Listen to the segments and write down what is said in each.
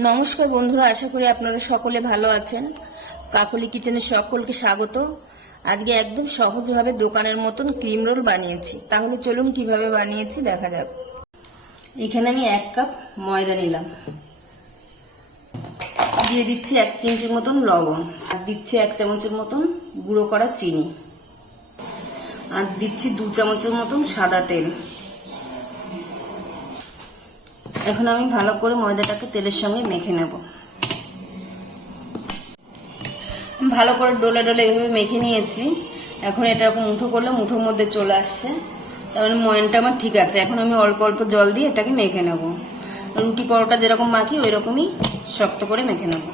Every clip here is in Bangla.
নমস্কার বন্ধুরা, আশা করি আপনারা সকলে ভালো আছেন। কাকলি কিচেনে সকলকে স্বাগত। আজকে একদম সহজভাবে দোকানের মতন ক্রিম রোল বানিয়েছি। তাহলে চলুন কিভাবে বানিয়েছি দেখা যাক। এখানে আমি 1 কাপ ময়দা নিলাম, দিয়ে দিচ্ছি 1 চিমটির মতন লবণ, আর দিচ্ছি 1 চামচের মতন গুঁড়ো করা চিনি, আর দিচ্ছি 2 চামচের মতন সাদা তেল। এখন আমি ভালো করে ময়দাটাকে তেলের সঙ্গে মেখে নেব। ভালো করে ডলে ডলে এভাবে মেখে নিয়েছি। এখন এটা এরকম মুঠো করলে মুঠোর মধ্যে চলে আসছে, তার মানে ময়নটা আমার ঠিক আছে। এখন আমি অল্প অল্প জল দিয়ে এটাকে মেখে নেব। রুটি পরোটা যেরকম মাখি ওই রকমই শক্ত করে মেখে নেব।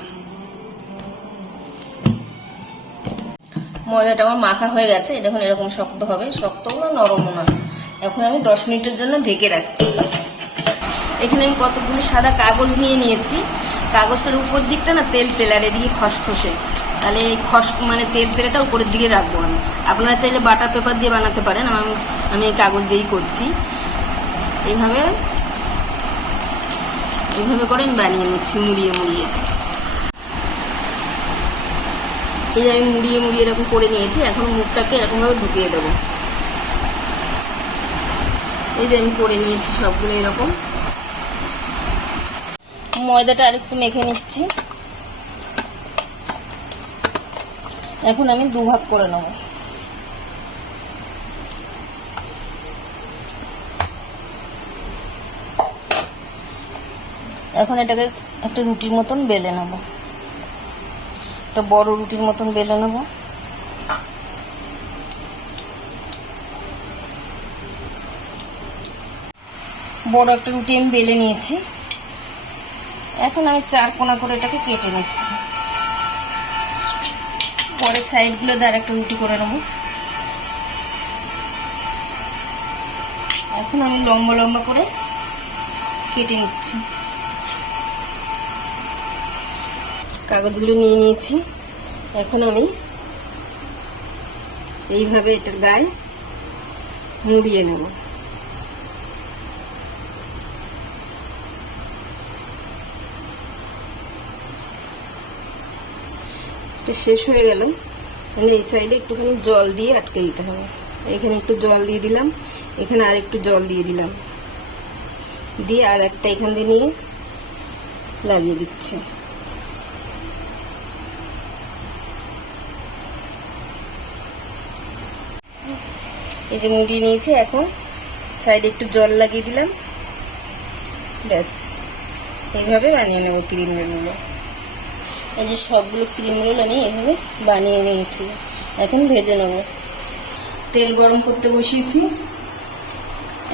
ময়দাটা আমার মাখা হয়ে গেছে, দেখুন এরকম শক্ত হবে, শক্তও না নরমও না। এখন আমি 10 মিনিটের জন্য ঢেকে রাখছি। এখানে আমি কতগুলো সাদা কাগজ নিয়ে নিয়েছি। কাগজটার উপর দিকটা না তেল তেল, আর এদিকে খসখসে, তাহলে এই মানে তেল তেলটা উপরের দিকে রাখবো আমি। আপনারা চাইলে বাটার পেপার দিয়ে বানাতে পারেন, আমি এই কাগজ দিয়েই করছি। এইভাবে করে আমি বানিয়ে নিচ্ছি মুড়িয়ে মুড়িয়ে। এই যে আমি মুড়িয়ে মুড়িয়ে এরকম করে নিয়েছি। এখন মুখটাকে এরকমভাবে ঢুকিয়ে দেবো। এই যে আমি করে নিয়েছি সবগুলো এরকম। ময়দাটা আরেকটু মেখে নিচ্ছি। এখন আমি 2 ভাগ করে নেব। এখন এটাকে একটা রুটির মতন বেলে নেব, একটা বড় রুটির মতন বেলে নেব। বড় একটা রুটি আমি বেলে নিয়েছি। এখন আমি 4 কোণা করে এটাকে কেটে নিচ্ছি। পরে সাইডগুলো দিয়ে আরেকটা রুটি করে নেব। এখন আমি লম্বা লম্বা করে কেটে নিচ্ছি। কাগজগুলো নিয়ে নিয়েছি। এখন আমি এইভাবে এটার গায়ে মুড়িয়ে নেব। শেষ হয়ে গেল। এই সাইডে একটুখানি জল দিয়ে আটকে দিতে হবে। এখানে একটু জল দিয়ে দিলাম, এখানে আর একটু জল দিয়ে দিলাম, দিয়ে আর একটা এখান দিয়ে নিয়ে লাগিয়ে দিচ্ছি। এই যে মুড়িয়ে নিয়েছি, এখন সাইডে একটু জল লাগিয়ে দিলাম। ব্যাস, এইভাবে বানিয়ে নেব ক্রিম রোলগুলো। এই যে সবগুলো ক্রিম রোল আমি এভাবে বানিয়ে নিয়েছি। এখন ভেজে নেব। তেল গরম করতে বসিয়েছি।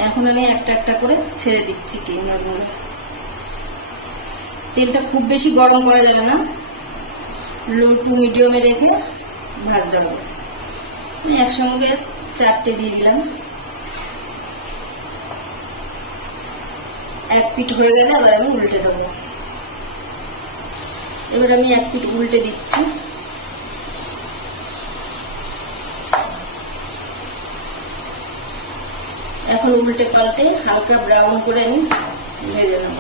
এখন আমি একটা একটা করে ছেড়ে দিচ্ছি ক্রিম রোলগুলো। তেলটা খুব বেশি গরম করা যাবে না, লো টু মিডিয়ামে রেখে ভাজতে হবে। আমি একসঙ্গে 4টে দিয়ে দিলাম। এক পিঠ হয়ে গেলে আবার আমি উল্টে দেবো। এবার আমি এক পিঠ উল্টে দিচ্ছি। এখন উল্টে পাল্টে হালকা ব্রাউন করে আমি ভেজে নেব।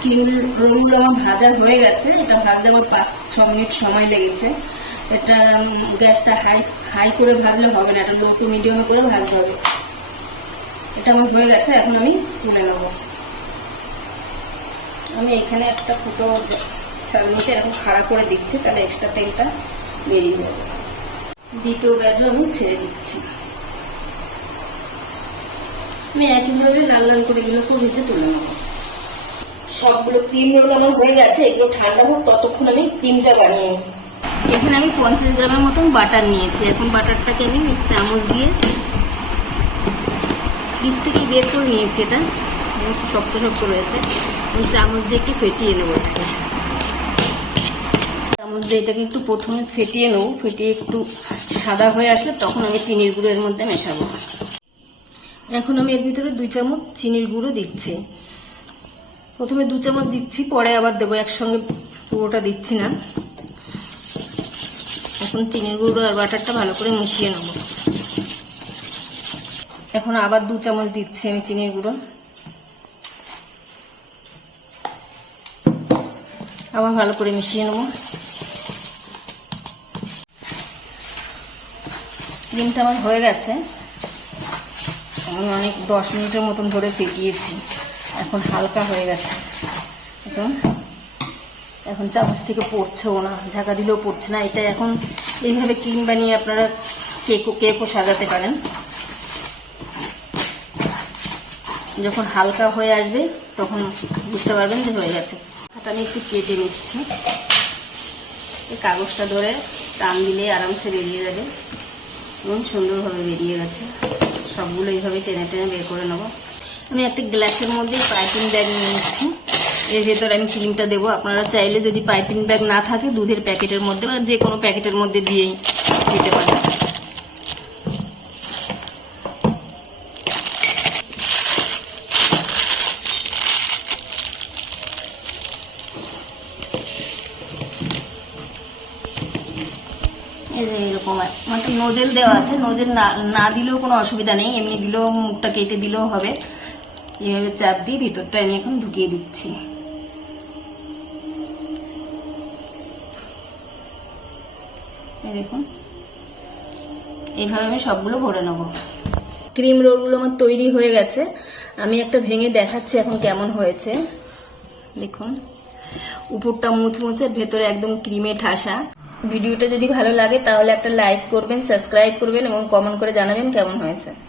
ক্রিম রোলগুলো আমার ভাজা হয়ে গেছে। এটা ভাজতে আমার 5-6 মিনিট সময় লেগেছে। এটা গ্যাসটা হাই করে ভাজলে হবে না, এটা লো টু মিডিয়ামে করে ভাজতে হবে। এটা আমার হয়ে গেছে। এখন আমি তুলে নেব। আমি এখানে একটা ফুটো চালনিতে এরকম খাড়া করে দিচ্ছি, তাহলে এক্সট্রা তেলটা বেরিয়ে যাবে। দ্বিতীয় ব্যাচও আমি ছেড়ে দিচ্ছি। আমি একইভাবে লাল লাল করে এগুলোকে ভেজে তুলে নেব। সবগুলো ক্রিম রোল আমার হয়ে গেছে। এগুলো ঠান্ডা হোক, ততক্ষণ আমি ক্রিমটা বানিয়ে নিই। এখানে আমি 50 গ্রামের মতন বাটার নিয়েছি। এখন বাটারটাকে আমি চামচ দিয়ে ফ্রিজ থেকে বের করে নিয়েছি। এটা একটু শক্ত শক্ত রয়েছে। আমি চামচ দিয়ে একটু ফেটিয়ে নেবো। চামচ দিয়ে এটাকে একটু প্রথমে ফেটিয়ে নেবো। ফেটিয়ে একটু সাদা হয়ে আসলে তখন আমি চিনির গুঁড়ো এর মধ্যে মেশাবো। এখন আমি এর ভিতরে 2 চামচ চিনির গুঁড়ো দিচ্ছি। প্রথমে 2 চামচ দিচ্ছি, পরে আবার দেবো, একসঙ্গে পুরোটা দিচ্ছি না। এখন চিনির গুঁড়ো আর বাটারটা ভালো করে মিশিয়ে নেব। এখন আবার 2 চামচ দিচ্ছি আমি চিনির গুঁড়ো। আবার ভালো করে মিশিয়ে নেব। ক্রিমটা আমার হয়ে গেছে, আমি অনেক 10 মিনিটের মতন ধরে ফেটিয়েছি, এখন হালকা হয়ে গেছে। এখন চামচ থেকে পড়ছেও না, ঢাকা দিলেও পড়ছে না। এটা এখন এইভাবে ক্রিম বানিয়ে আপনারা কেকও সাজাতে পারেন। যখন হালকা হয়ে আসবে তখন বুঝতে পারবেন যে হয়ে গেছে। হাতটা আমি একটু কেটে নিচ্ছি, এই কাগজটা ধরে টান দিলে আরামসে বেরিয়ে যাবে এবং সুন্দরভাবে বেরিয়ে গেছে। সবগুলো এইভাবে টেনে টেনে বের করে নেব। আমি একটা গ্লাসের মধ্যে পাইপিং ব্যাগ নিয়ে নিচ্ছি, এর ভেতরে আমি ক্রিমটা দেবো। আপনারা চাইলে যদি পাইপিং ব্যাগ না থাকে দুধের প্যাকেটের মধ্যে বা যে কোনো প্যাকেটের মধ্যে দিয়েই দিতে পারেন। এই যে এরকম মানে নোজেল দেওয়া আছে, নোজেল না দিলেও কোনো অসুবিধা নেই, এমনি দিলেও মুখটা কেটে দিলেও হবে। এইভাবে চাপ দিয়ে ভিতরটা আমি এখন ঢুকিয়ে দিচ্ছি। দেখুন এইভাবে আমি সবগুলো ভরে নেব। ক্রিম রোলগুলো আমার তৈরি হয়ে গেছে, আমি একটা ভেঙে দেখাচ্ছি এখন কেমন হয়েছে। দেখুন উপরটা মুচমুচে, ভেতরে একদম ক্রিমে ঠাসা। ভিডিওটা যদি ভালো লাগে তাহলে একটা লাইক করবেন, সাবস্ক্রাইব করবেন এবং কমেন্ট করে জানাবেন কেমন হয়েছে।